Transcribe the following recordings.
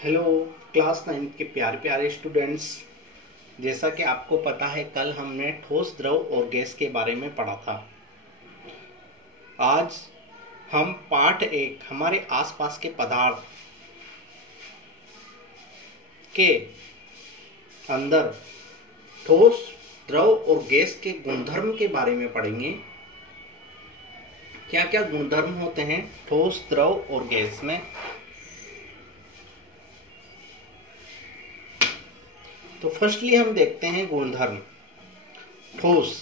Hello class 9 के प्यारे प्यारे स्टूडेंट्स। जैसा कि आपको पता है, कल हमने ठोस, द्रव और गैस के बारे में पढ़ा था। आज हम पार्ट 1 हमारे आसपास के पदार्थ के अंदर ठोस, द्रव और गैस के गुणधर्म के बारे में पढ़ेंगे। क्या क्या गुणधर्म होते हैं ठोस, द्रव और गैस में। तो फर्स्टली हम देखते हैं गुणधर्म। ठोस,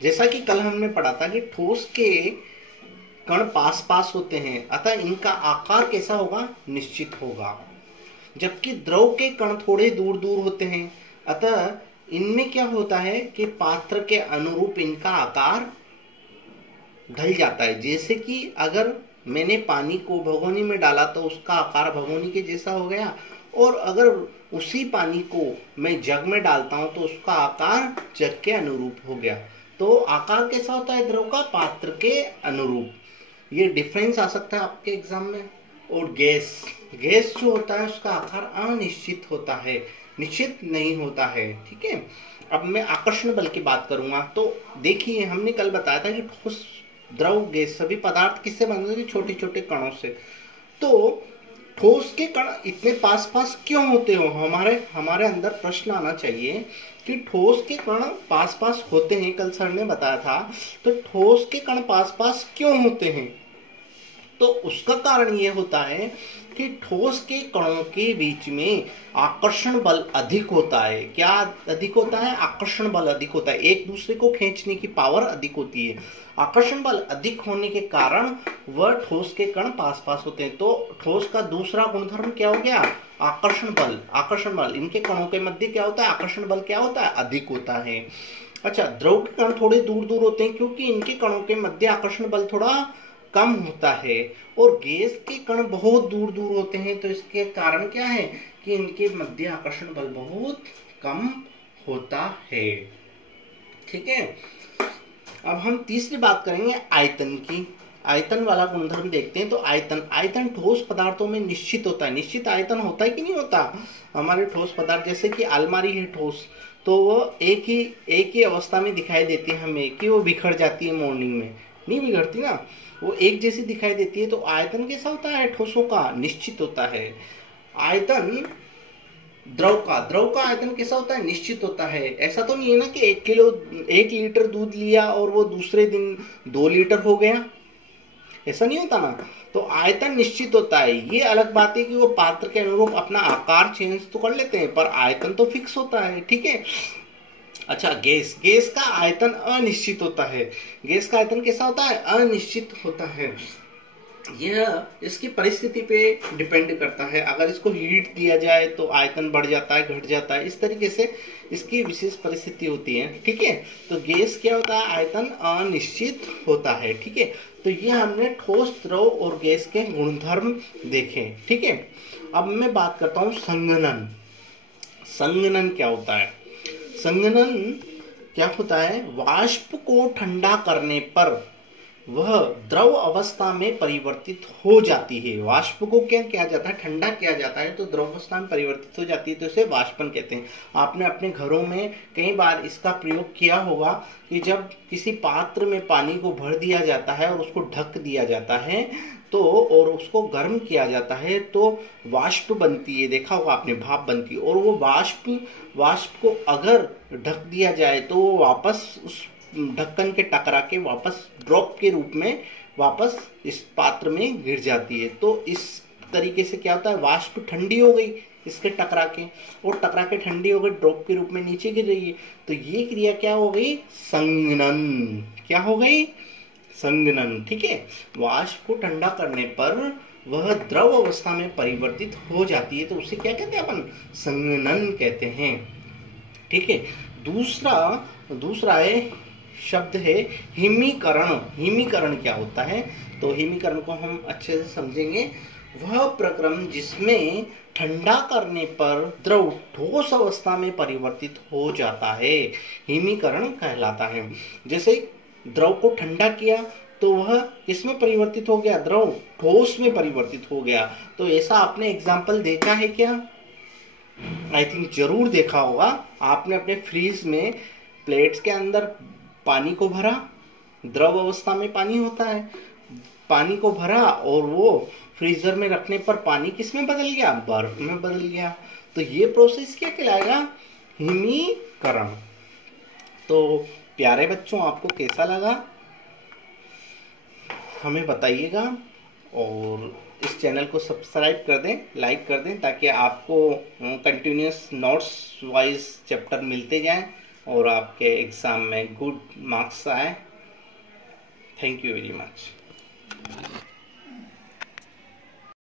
जैसा कि कल हमने पढ़ा था कि ठोस के कण पास पास होते हैं, अतः इनका आकार कैसा होगा, निश्चित होगा। जबकि द्रव के कण थोड़े दूर दूर होते हैं, अतः इनमें क्या होता है कि पात्र के अनुरूप इनका आकार ढल जाता है। जैसे कि अगर मैंने पानी को भगोनी में डाला तो उसका आकार भगोनी के जैसा हो गया, और अगर उसी पानी को मैं जग में डालता हूं तो उसका आकार जग के अनुरूप हो गया। तो आकार कैसा होता है द्रव का, पात्र के अनुरूप। ये डिफरेंस आ सकता है आपके एग्जाम में। और गैस, गैस जो होता है उसका आकार अनिश्चित होता है, निश्चित नहीं होता है। ठीक है, अब मैं आकर्षण बल की बात करूंगा। तो देखिए, हमने कल बताया था कि ठोस, द्रव, गैस सभी पदार्थ किससे बनते हैं, छोटे छोटे कणों से। तो ठोस के कण इतने पास पास क्यों होते हो, हमारे अंदर प्रश्न आना चाहिए कि ठोस के कण पास पास होते हैं। कल सर ने बताया था, तो ठोस के कण पास पास क्यों होते हैं। तो उसका कारण यह होता है कि ठोस के कणों के बीच में आकर्षण बल अधिक होता है। क्या अधिक होता है, आकर्षण बल अधिक होता है। एक दूसरे को खींचने की पावर अधिक होती है। आकर्षण बल अधिक होने के कारण वह ठोस के कण पास पास होते हैं। तो ठोस का दूसरा गुणधर्म क्या हो गया, आकर्षण बल। आकर्षण बल, इनके कणों के मध्य क्या होता है, आकर्षण बल क्या होता है, अधिक होता है। अच्छा, द्रव के कण थोड़े दूर दूर होते हैं क्योंकि इनके कणों के मध्य आकर्षण बल थोड़ा कम होता है। और गैस के कण बहुत दूर दूर होते हैं, तो इसके कारण क्या है कि इनके मध्य आकर्षण बल बहुत कम होता है। ठीक है, अब हम तीसरी बात करेंगे आयतन की। आयतन वाला गुणधर्म देखते हैं। तो आयतन ठोस पदार्थों में निश्चित होता है। निश्चित आयतन होता है कि नहीं होता हमारे ठोस पदार्थ। जैसे कि अलमारी है ठोस, तो वो एक ही अवस्था में दिखाई देती है हमें कि वो बिखर जाती है, मॉर्निंग में नहीं बिगड़ती ना, वो एक जैसी दिखाई देती है। तो आयतन कैसा होता है ठोसों का, निश्चित होता है। आयतन द्रव का आयतन कैसा होता है, निश्चित होता है। ऐसा तो नहीं है ना कि 1 लीटर दूध लिया और वो दूसरे दिन 2 लीटर हो गया, ऐसा नहीं होता ना। तो आयतन निश्चित होता है। ये अलग बात है कि वो पात्र के अनुरूप अपना आकार चेंज तो कर लेते हैं, पर आयतन तो फिक्स होता है। ठीक है। अच्छा, गैस का आयतन अनिश्चित होता है। गैस का आयतन कैसा होता है, अनिश्चित होता है। यह इसकी परिस्थिति पे डिपेंड करता है। अगर इसको हीट दिया जाए तो आयतन बढ़ जाता है, घट जाता है, इस तरीके से इसकी विशेष परिस्थिति होती है। ठीक है, तो गैस क्या होता है, आयतन अनिश्चित होता है। ठीक है, तो ये हमने ठोस, द्रव और गैस के गुणधर्म देखे। ठीक है, अब मैं बात करता हूँ संघनन। संघनन क्या होता है, संघनन क्या होता है, वाष्प को ठंडा करने पर वह द्रव अवस्था में परिवर्तित हो जाती है। वाष्प को क्या किया जाता है, ठंडा किया जाता है, तो द्रव अवस्था में परिवर्तित हो जाती है, तो इसे वाष्पन कहते हैं। आपने अपने घरों में कई बार इसका प्रयोग किया होगा कि जब किसी पात्र में पानी को भर दिया जाता है और उसको ढक दिया जाता है तो, और उसको गर्म किया जाता है, तो वाष्प बनती है। देखा होगा आपने, भाप बनती है। और वो वाष्प को अगर ढक दिया जाए तो वो वापस उस ढक्कन के टकरा के वापस ड्रॉप के रूप में वापस इस पात्र में गिर जाती है। तो इस तरीके से क्या होता है, वाष्प ठंडी हो गई इसके टकरा के, और टकरा के ठंडी हो गई, ड्रॉप के रूप में नीचे गिर रही है। तो ये क्रिया क्या हो गई, संघनन। क्या हो गई, संघनन। ठीक है, वाष्प को ठंडा करने पर वह द्रव अवस्था में परिवर्तित हो जाती है, तो उसे क्या कहते हैं अपन, संघनन कहते हैं। ठीक है, दूसरा है शब्द है हिमीकरण। हिमीकरण क्या होता है, तो हिमीकरण को हम अच्छे से समझेंगे। वह प्रक्रम जिसमें ठंडा करने पर द्रव ठोस अवस्था में परिवर्तित हो जाता है, हिमीकरण कहलाता है। जैसे द्रव को ठंडा किया तो वह किसमें परिवर्तित हो गया? द्रव ठोस में परिवर्तित हो गया। तो ऐसा आपने एग्जाम्पल देखा है क्या? आई थिंक जरूर देखा होगा। आपने अपने फ्रीज में प्लेट्स के अंदर पानी को भरा, द्रव अवस्था में पानी होता है, पानी को भरा और वो फ्रीजर में रखने पर पानी किस में बदल गया? बर्फ में बदल गया। तो ये प्रोसेस क्या कहलाएगा? हिमीकरण। तो प्यारे बच्चों, आपको कैसा लगा हमें बताइएगा, और इस चैनल को सब्सक्राइब कर दें, लाइक कर दें, ताकि आपको कंटिन्यूस नोट्स वाइज चैप्टर मिलते जाएं और आपके एग्ज़ाम में गुड मार्क्स आए। Thank you very much.